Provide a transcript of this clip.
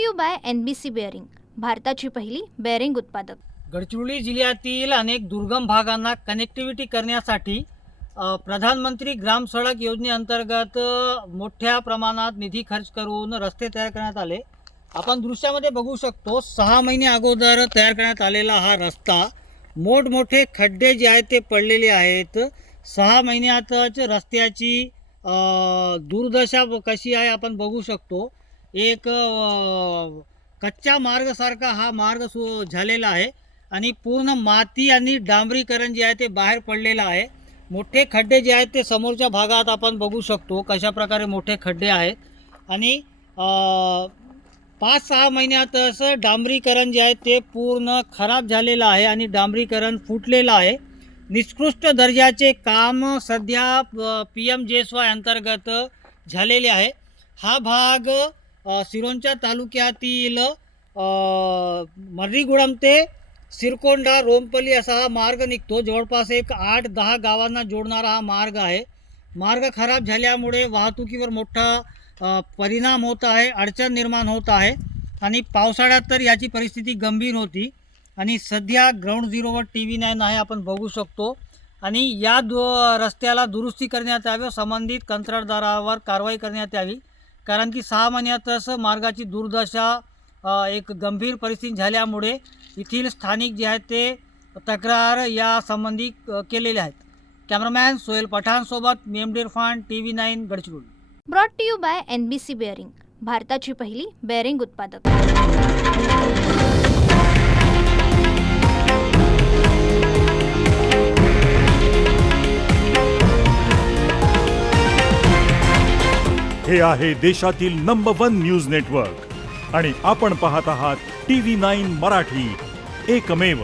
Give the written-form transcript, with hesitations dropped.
To you by NBC bearing, भारताची पहिली bearing उत्पादक। गडचिरोली जिल्ह्यातील अनेक दुर्गम भागांना कनेक्टिव्हिटी करण्यासाठी प्रधानमंत्री ग्राम सडक योजनेअंतर्गत मोठ्या प्रमाणात निधी खर्च करून रस्ते तयार करण्यात आले। आपण दृश्यामध्ये बघू शकतो 6 महिने अगोदर तयार करण्यात आलेला हा रस्ता मोठमोठे खड्डे जे आहेत ते पडलेले आहेत। 6 महिन्यातच रस्त्याची दुर्दशा कशी आहे आपण बघू शकतो। एक कच्चा मार्गासारखा हा मार्ग झालेला आहे आणि पूर्ण माती आणि डांबरीकरण जे आहे ते बाहेर पडलेलं आहे। मोठे खड्डे जे आहेत ते समोरच्या भागात आपण बघू शकतो कशा प्रकारे मोठे खड्डे आहेत आणि 5-6 महिन्यातच डांबरीकरण जे आहे ते पूर्ण खराब झालेलं आहे आणि डांबरीकरण फुटलेलं आहे। निकृष्ट दर्जाचे काम सध्या PM-JSY अंतर्गत झालेले आहे। हा भाग सिरोंचा तालुक्यातील मर्रीगुडम ते सिरकोंडा रोमपल्ली असा हा मार्ग निघतो। जवळपास एक 8-10 गावांना जोडणारा हा मार्ग आहे। मार्ग खराब झाल्यामुळे वाहतुकीवर मोठा परिणाम होत आहे, अडचण निर्माण होत आहे आणि पावसाळ्यात तर याची परिस्थिती गंभीर होती आणि सध्या ग्राउंड झिरोवर TV9 आहे आपण बघू शकतो आणि या रस्त्याला दुरुस्ती करण्यात यावी, संबंधित कंत्राटदारावर कारवाई करण्यात यावी, कारण की 6 महिन्यातच मार्गाची दुर्दशा एक गंभीर परिस्थिती झाल्यामुळे येथील स्थानिक जे आहेत ते तक्रार या संबंधी केलेले आहेत। कॅमेरामॅन सोहेल पठाण सोबत मेमड Irfan, TV9 Gadchiroli. Brought to you by NBC bearing, भारताची पहिली बेअरिंग उत्पादक। हे आहे देशातील नंबर 1 न्यूज नेटवर्क आणि आपण पाहत आहात TV9 मराठी, एकमेव।